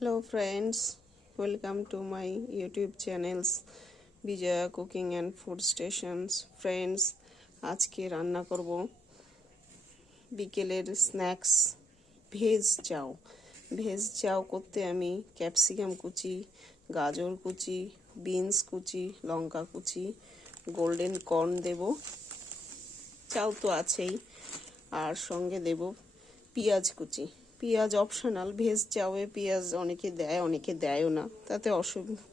Hello friends, welcome to my YouTube channels Vijaya Cooking and Food Stations. Friends, আজকে রান্না করব বিকেলের snacks veg চাউ করতে আমি ক্যাপসিকাম কুচি, গাজর কুচি, বিনস কুচি, লঙ্কা কুচি, গোল্ডেন কর্ন দেব, চাউ তো আছেই, আর সঙ্গে দেব পেঁয়াজ কুচি। পেঁয়াজ অপশনাল, ভেজ চাউয়ে পেঁয়াজ অনেকে দেয় অনেকে দেয়ও না, তাতে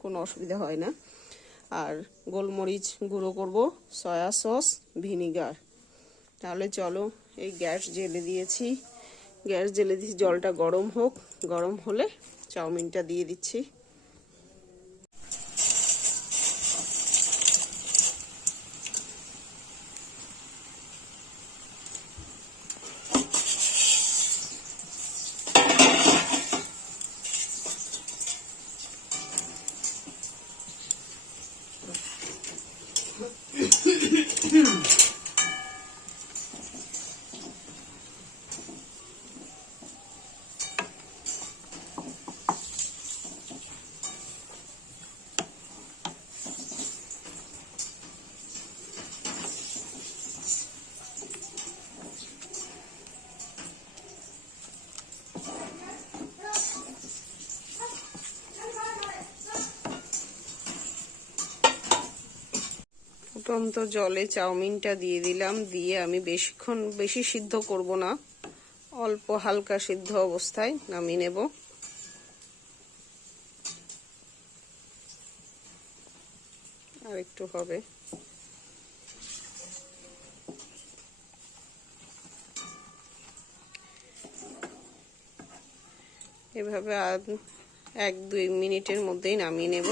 কোনো অসুবিধা হয় না। আর গোলমরিচ গুঁড়ো করব, সয়া সস, ভিনিগার। তাহলে চলো, এই গ্যাস জেলে দিয়েছি, জলটা গরম হোক, গরম হলে চাউমিনটা দিয়ে দিচ্ছি। ফুটন্ত জলে চাউমিনটা দিয়ে দিলাম, দিয়ে আমি বেশি সিদ্ধ করব না, অল্প হালকা সিদ্ধ অবস্থায় নামিয়ে নেব। আর একটু হবে। এভাবে 1-2 মিনিটের মধ্যেই নামিয়ে নেব।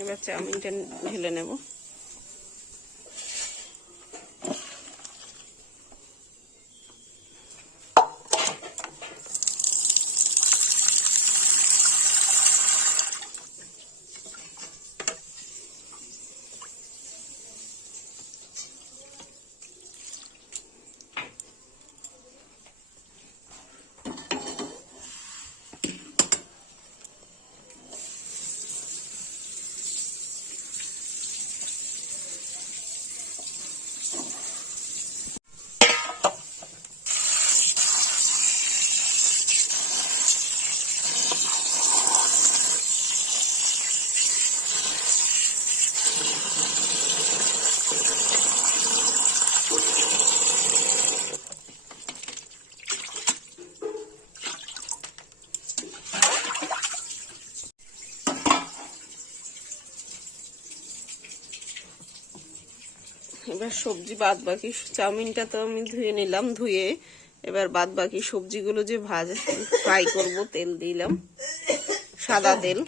এবার চাউমিনটা ঢেলে নেব। এবার সবজি বাকি চাউমিনটা তো আমি ধুয়ে নিলাম, ধুয়ে এবার বাকি সবজিগুলো যে ফ্রাই করব, তেল দিলাম, সাদা তেল।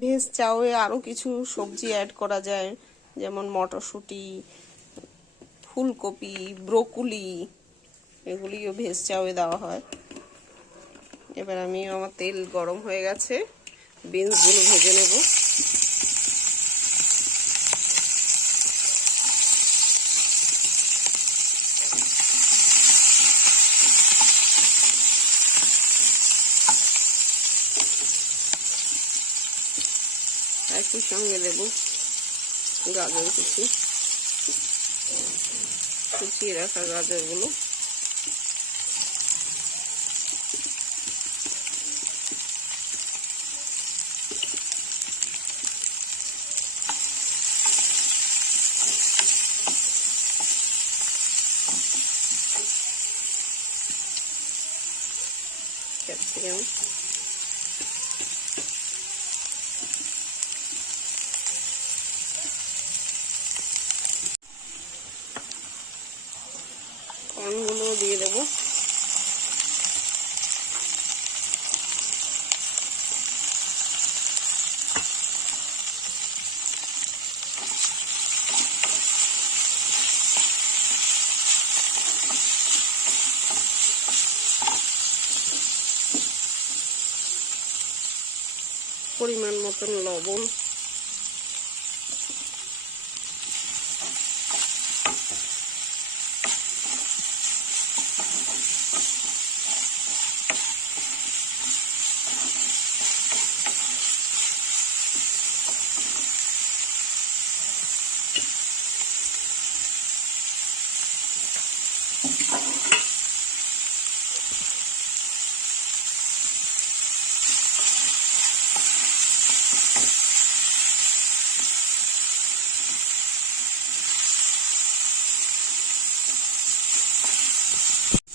ভেজ চাউয়ে আরো কিছু সবজি অ্যাড করা যায়, যেমন মটরশুঁটি, ফুলকপি, ব্রোকলি, এগুলিও ভেজ চাউয়ে দেওয়া হয়। এবার আমার তেল গরম হয়ে গেছে, বিনসগুলো ভেজে নেব। একই সঙ্গে দেব গাজর কুচিয়ে রাখা গাজরগুলো। ক্যাপসিকাম, কর্নগুলো দিয়ে দেবো। পরিমাণ মতন লবণ,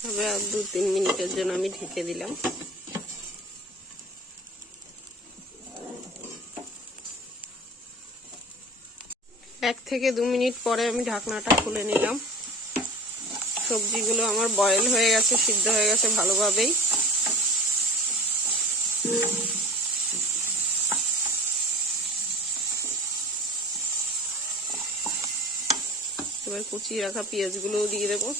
তবে আর 2-3 মিনিটের জন্য আমি ঢেকে দিলাম। 1 থেকে 2 মিনিট পরে আমি ঢাকনাটা খুলে নিলাম। সবজিগুলো আমার বয়েল হয়ে গেছে, সিদ্ধ হয়ে গেছে ভালোভাবেই। এবার কুচিয়ে রাখা পেঁয়াজগুলোও দিয়ে দেবো।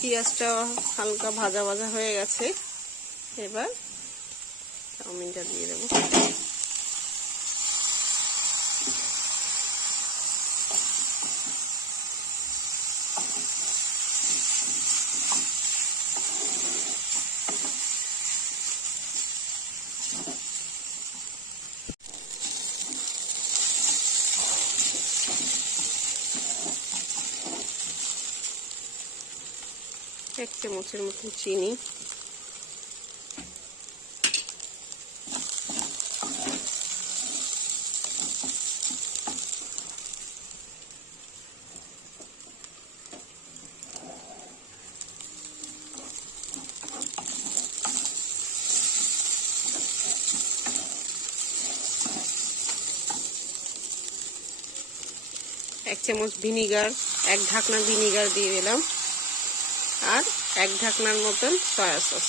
পেঁয়াজটা হালকা ভাজা ভাজা হয়ে গেছে, এবার চাউমিনটা দিয়ে দেবো। এক চামচের মতন চিনি, এক চামচ ভিনিগার, 1 ঢাকনা ভিনিগার দিয়ে দিলাম, আর 1 ঢাকনার মতন সয়া সস।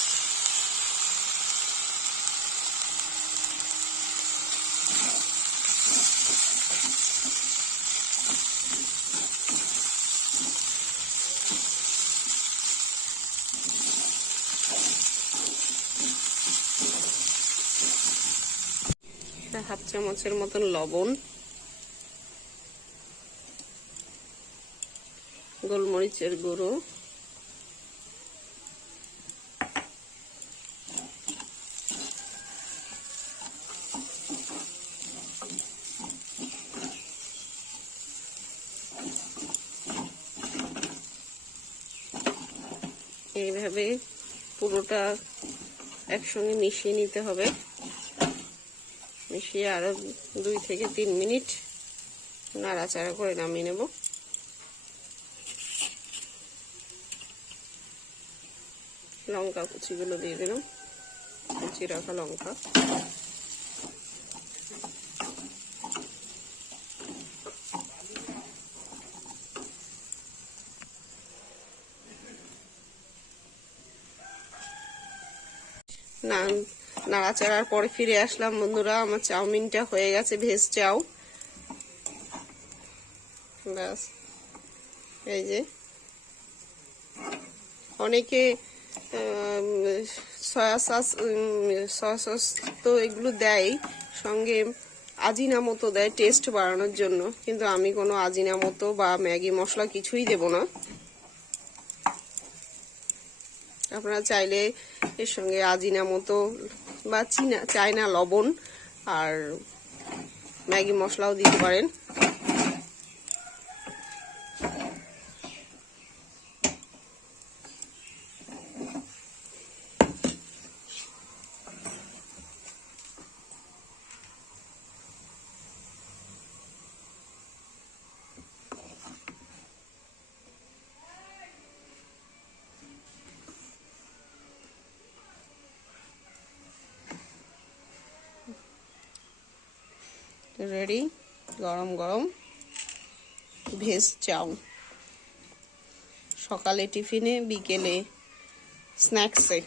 হাফ চামচের মতন লবণ, গোলমরিচের গুঁড়ো, এইভাবে পুরোটা একসঙ্গে মিশিয়ে নিতে হবে। মিশিয়ে আরো 2 থেকে 3 মিনিট নাড়াচাড়া করে নামিয়ে নেব। লঙ্কা কুচিগুলো দিয়ে দিলাম, কুচি রাখা লঙ্কা। নাড়াচাড়ার পরে ফিরে আসলাম বন্ধুরা, আমার চাউমিনটা হয়ে গেছে, ভেজ চাউ। ব্যাস, এই যে অনেকে সয়া সস তো এগুলো দেয়, সঙ্গে আজিনামতো দেয় টেস্ট বাড়ানোর জন্য, কিন্তু আমি কোনো আজিনামতো বা ম্যাগি মশলা কিছুই দেব না। আপনারা চাইলে এর সঙ্গে আজিনামতো বা চায়না লবণ আর ম্যাগি মশলাও দিতে পারেন। রেডি গরম গরম ভেজ চাউ। সকালে টিফিনে, বিকেলে স্ন্যাক্সে।